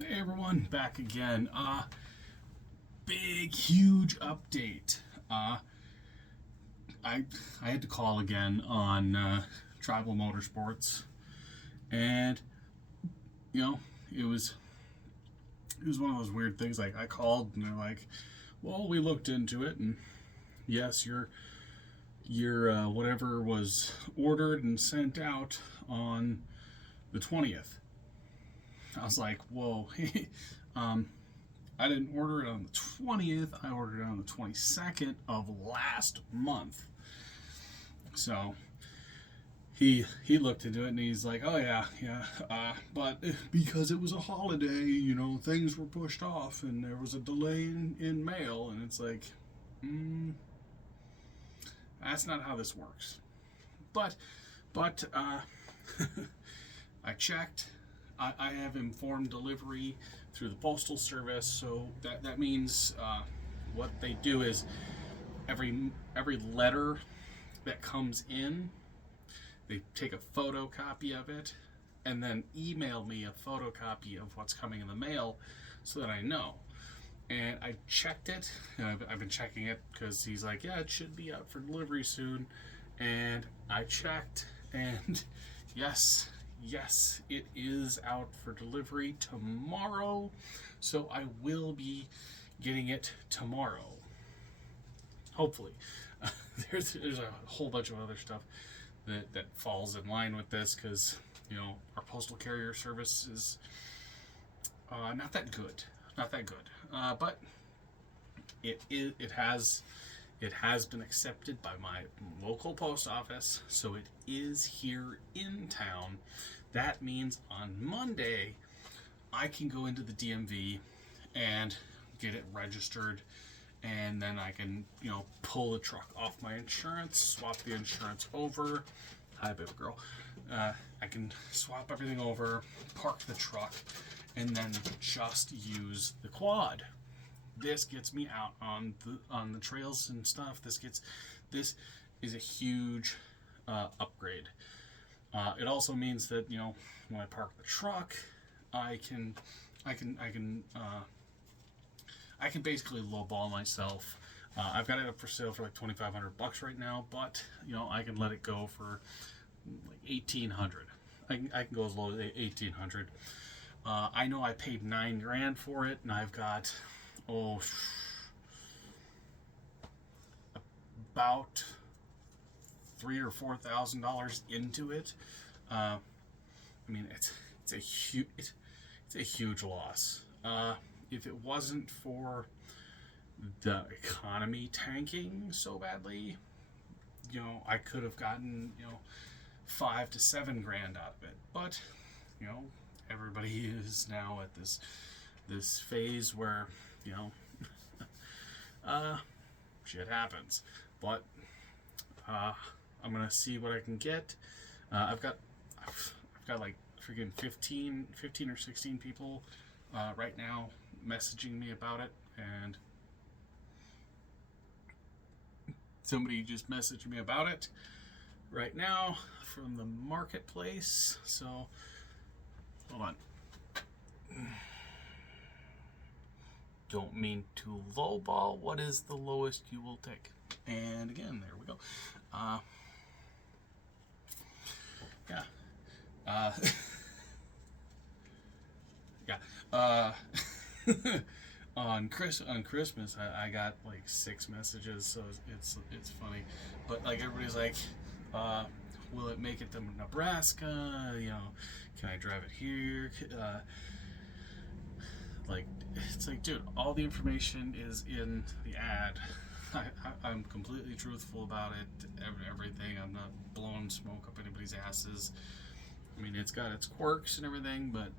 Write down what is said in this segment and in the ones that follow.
Hey everyone, back again. Big, huge update. Uh, I I had to call again on Tribal Motorsports, and you know it was it was one of those weird things. Like I called and they're like, "Well, we looked into it, and yes, your whatever was ordered and sent out on the 20th." I was like, "Whoa, um, I didn't order it on the 20th. I ordered it on the 22nd of last month." So he looked into it and he's like, "Oh yeah. But because it was a holiday, things were pushed off and there was a delay in mail." And it's like, mm, that's not how this works. But but I checked. I have informed delivery through the postal service, so that means what they do is every letter that comes in, they take a photocopy of it and then email me a photocopy of what's coming in the mail so that I know. And I checked it, and I've been checking it because he's like, "Yeah, it should be out for delivery soon." And I checked, and yes, it is out for delivery tomorrow. So I will be getting it tomorrow, hopefully. There's a whole bunch of other stuff that falls in line with this because our postal carrier service is not that good, but it has been accepted by my local post office, so it is here in town. That means on Monday I can go into the DMV and get it registered, and then I can, pull the truck off my insurance, swap the insurance over. Hi, baby girl. I can swap everything over, park the truck, and then just use the quad. This gets me out on the trails and stuff. This is a huge upgrade. It also means that when I park the truck, I can I can I can I can basically lowball myself. I've got it up for sale for like $2,500 right now, but I can let it go for like 1,800. I can go as low as 1,800. I know I paid $9,000 for it, and I've got about $3,000 or $4,000 into it. I mean, it's a huge loss. If it wasn't for the economy tanking so badly, I could have gotten 5 to 7 grand out of it. But you know, everybody is now at this phase where you know uh, shit happens. But uh, I'm gonna see what I can get. I've got like freaking 15 or 16 people right now messaging me about it, and somebody just messaged me about it right now from the marketplace. So hold on. Don't mean to lowball. What is the lowest you will take? And again, there we go. Yeah. Uh, yeah. On Christmas, I got like 6 messages, so it's funny. But like everybody's like, uh, will it make it to Nebraska? Can I drive it here? Like, it's like, dude, all the information is in the ad. I'm completely truthful about it. Everything. I'm not blowing smoke up anybody's asses. I mean, it's got its quirks and everything, but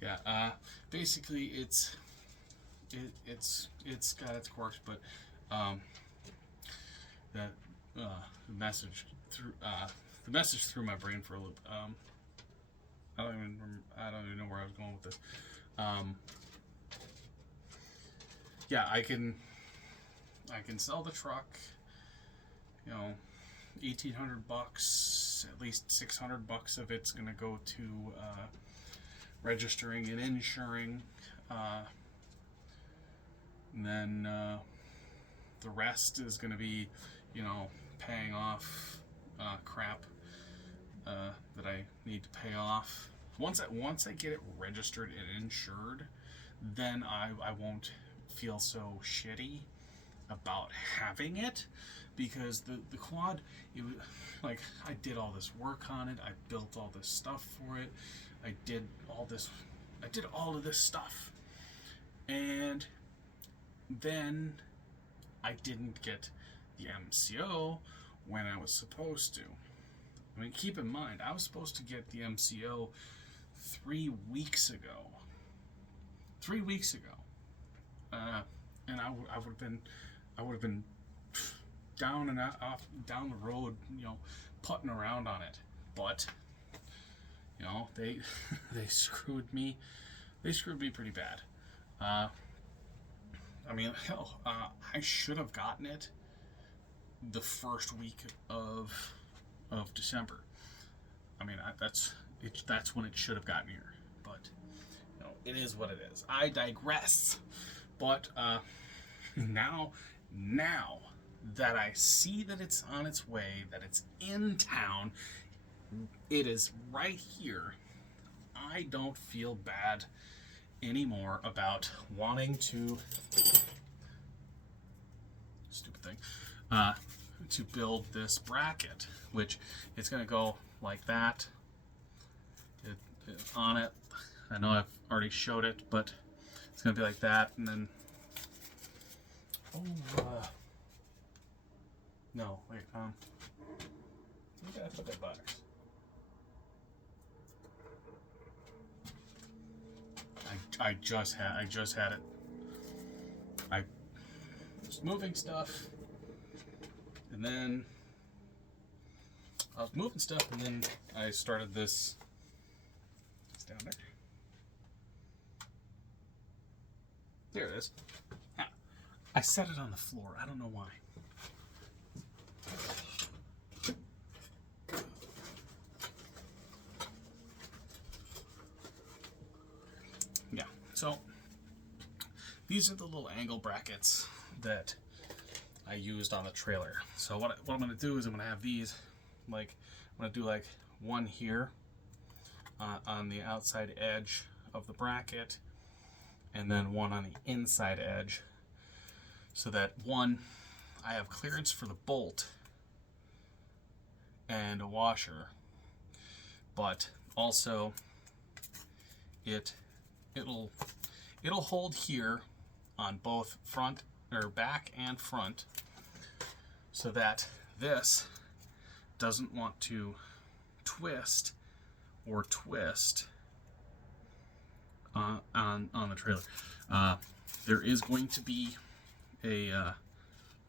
yeah. Basically, it's got its quirks, but that the message threw my brain for a loop. I don't even know where I was going with this. Um, yeah, I can sell the truck. 1,800 bucks. at least $600 of it's gonna go to registering and insuring, and then the rest is gonna be, paying off crap that I need to pay off. Once I get it registered and insured, then I won't feel so shitty about having it, because the quad, it was like, I did all this work on it, I built all this stuff for it, I did all of this stuff, and then I didn't get the MCO when I was supposed to. I mean, keep in mind, I was supposed to get the MCO 3 weeks ago. 3 weeks ago. And I would have been down the road, putting around on it. But, they screwed me. They screwed me pretty bad. I mean, hell, I should have gotten it the first week of December. I mean, that's when it should have gotten here. But it is what it is. I digress. But now that I see that it's on its way, that it's in town, it is right here, I don't feel bad anymore about wanting to, stupid thing, to build this bracket, which it's going to go like that on it. I know I've already showed it, but it's going to be like that, and then no, wait, you gotta put that butters. I just had it. I was moving stuff, and then I was moving stuff, and then I started this. It's down there. There it is. I set it on the floor. I don't know why. Yeah, so these are the little angle brackets that I used on the trailer. So what I'm going to do is I'm going to have these, like, I'm going to do like one here on the outside edge of the bracket, and then one on the inside edge, so that one, I have clearance for the bolt and a washer, but also it'll hold here on both front or back and front, so that this doesn't want to twist on the trailer. There is going to be a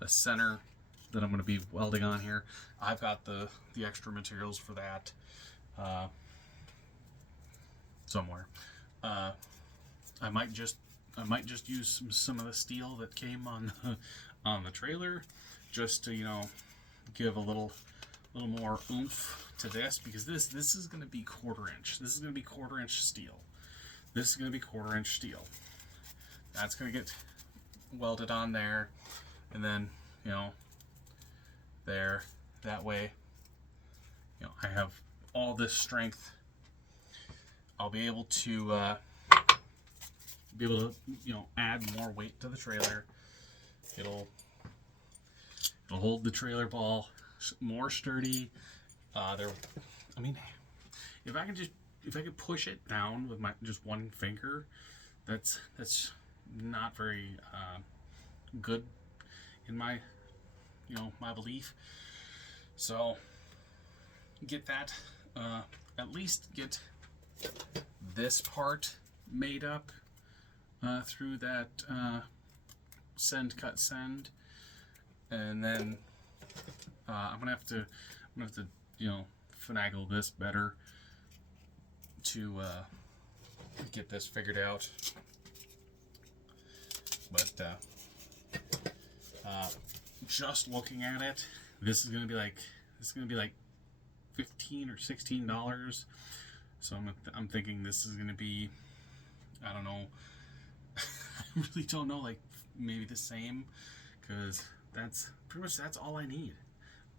center that I'm going to be welding on here. I've got the extra materials for that somewhere. I might just use some of the steel that came on the trailer, just to give a little more oomph to this, because this is going to be quarter-inch. This is going to be quarter-inch steel. This is going to be quarter-inch steel. That's going to get welded on there, and then there, that way I have all this strength. I'll be able to add more weight to the trailer. It'll hold the trailer ball more sturdy. If I could push it down with my just one finger, that's not very good in my my belief. So get that, at least get this part made up through that send, cut, send, and then I'm gonna have to finagle this better to get this figured out. But just looking at it, this is gonna be like $15 or $16. So I'm thinking this is gonna be, I don't know, I really don't know, like maybe the same, because that's pretty much that's all I need.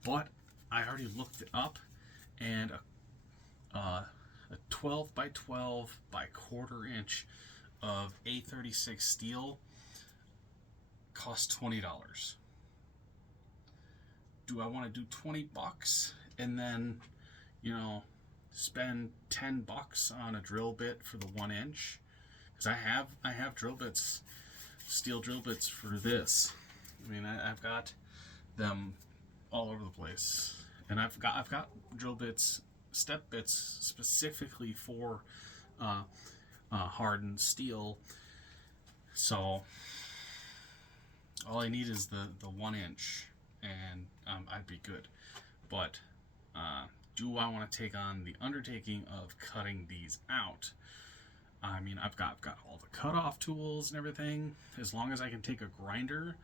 But I already looked it up, and a 12 by 12 by quarter inch of A36 steel costs $20. Do I want to do $20 and then, you know, spend $10 on a drill bit for the 1 inch? Because I have drill bits, steel drill bits for this. I mean, I've got them all over the place, and I've got drill bits, step bits specifically for hardened steel. So all I need is the 1 inch, and I'd be good. But do I want to take on the undertaking of cutting these out? I mean, I've got all the cutoff tools and everything. As long as I can take a grinder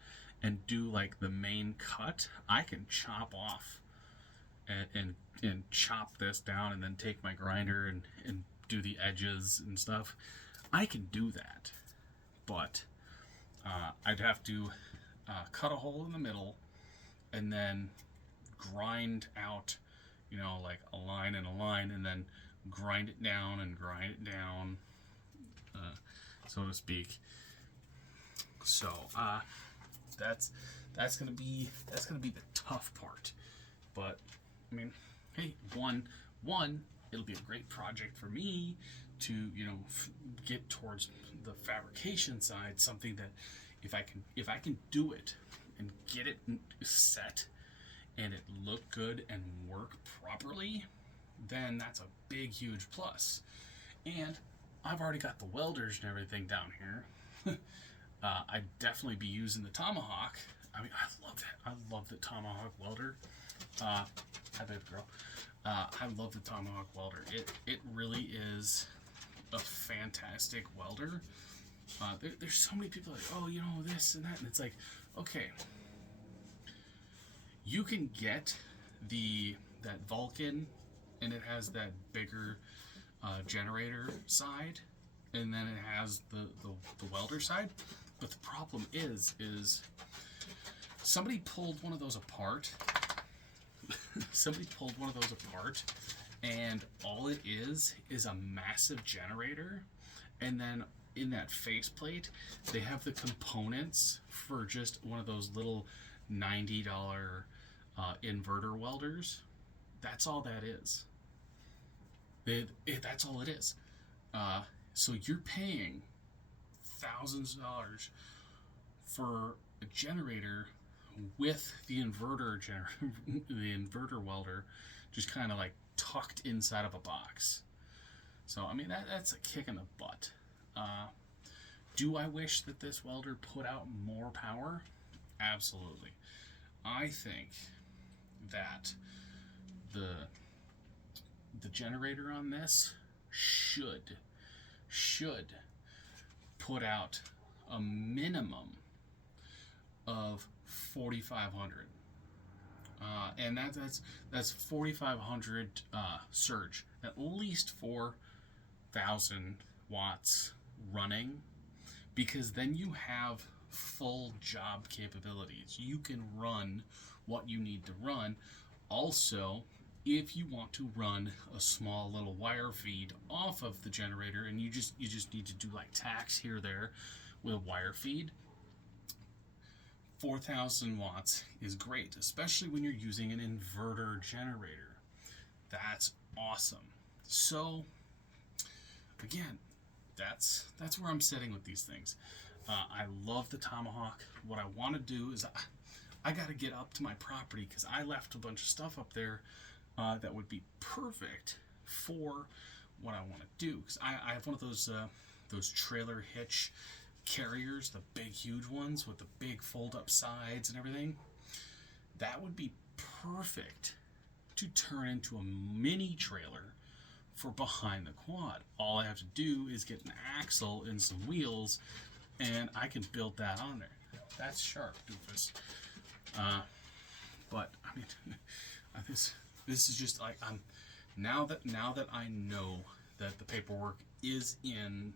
and do like the main cut, I can chop off and chop this down, and then take my grinder and do the edges and stuff. I can do that, but I'd have to cut a hole in the middle and then grind out, you know, like a line and a line, and then grind it down and grind it down, so to speak. So that's gonna be the tough part. But I mean, hey, one, it'll be a great project for me to, you know, get towards the fabrication side. Something that if I can do it and get it set and it look good and work properly, then that's a big, huge plus. And I've already got the welders and everything down here. I'd definitely be using the Tomahawk. I mean, I love that. I love the Tomahawk welder. Hi, baby girl. I love the Tomahawk welder. It really is a fantastic welder. There's so many people like, oh, you know, this and that, and it's like, okay, you can get that Vulcan, and it has that bigger generator side, and then it has the welder side. But the problem is somebody pulled one of those apart. Somebody pulled one of those apart, and all it is a massive generator, and then in that faceplate they have the components for just one of those little $90 inverter welders. That's all that is. That's all it is. So you're paying thousands of dollars for a generator with the inverter welder just kind of like tucked inside of a box. So I mean, that's a kick in the butt. Do I wish that this welder put out more power? Absolutely. I think that the generator on this should put out a minimum of 4,500, and that's 4,500 surge, at least 4,000 watts running, because then you have full job capabilities. You can run what you need to run. Also, if you want to run a small little wire feed off of the generator, and you just need to do like tacks here or there with a wire feed, 4,000 watts is great, especially when you're using an inverter generator. That's awesome. So again, that's where I'm sitting with these things. I love the Tomahawk. What I want to do is I got to get up to my property, because I left a bunch of stuff up there that would be perfect for what I want to do. Because I have one of those trailer hitch carriers, the big huge ones with the big fold up sides and everything. That would be perfect to turn into a mini trailer for behind the quad. All I have to do is get an axle and some wheels, and I can build that on there. That's sharp, doofus. But I mean, this is just like now that I know that the paperwork is in.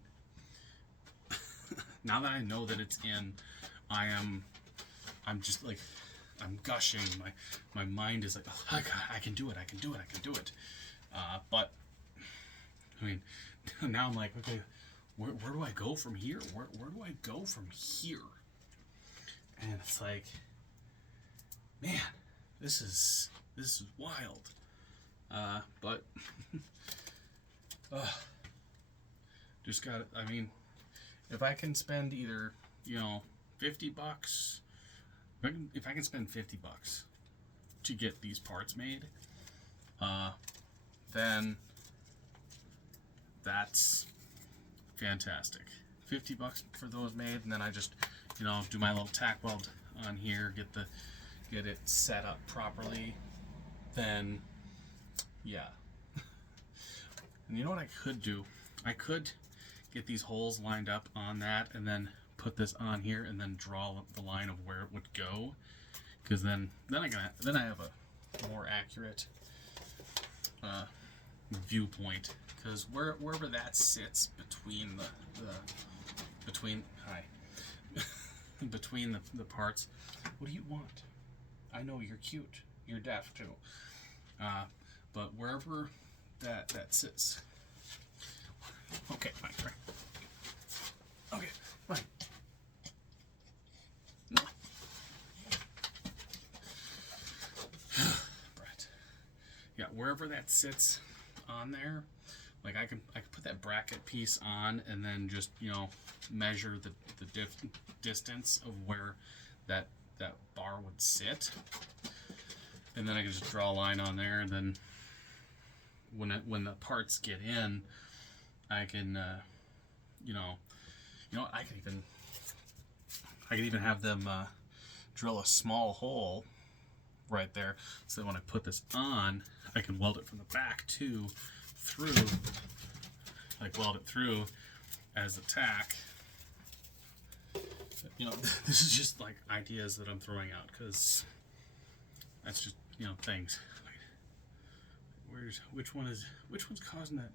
Now that I know that it's in, I'm just like, I'm gushing. My mind is like, oh my God, I can do it. But I mean, now I'm like, okay, where do I go from here? Where do I go from here? And it's like, man, this is wild. But just got. I mean, if I can spend either, $50, if I can spend $50 to get these parts made, then that's fantastic. $50 for those made, and then I just, do my little tack weld on here, get it set up properly. Then, yeah. And you know what I could do? I could get these holes lined up on that, and then put this on here, and then draw the line of where it would go. Because then I have a more accurate viewpoint. Because wherever that sits between between the parts, what do you want? I know you're cute. You're deaf too. But wherever that sits. Okay, fine. Right. Okay, fine. No. Brett. Yeah, wherever that sits on there, like I can put that bracket piece on, and then just measure the distance of where that bar would sit, and then I can just draw a line on there, and then when the parts get in, I can I can even have them drill a small hole right there, so that when I put this on, I can weld it from the back too, through, like weld it through as a tack. This is just like ideas that I'm throwing out, because that's just things. Which one's causing that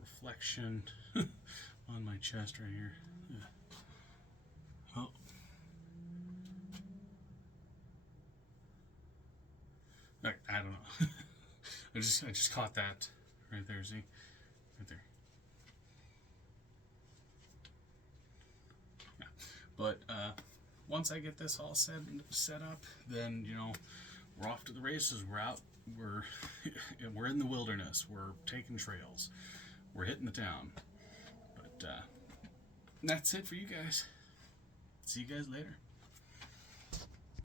reflection on my chest right here? Yeah. Oh. I don't know. I just caught that right there. See, right there. Yeah. But once I get this all set up, then we're off to the races. We're out. We're in the wilderness. We're taking trails. We're hitting the town. But that's it for you guys. See you guys later.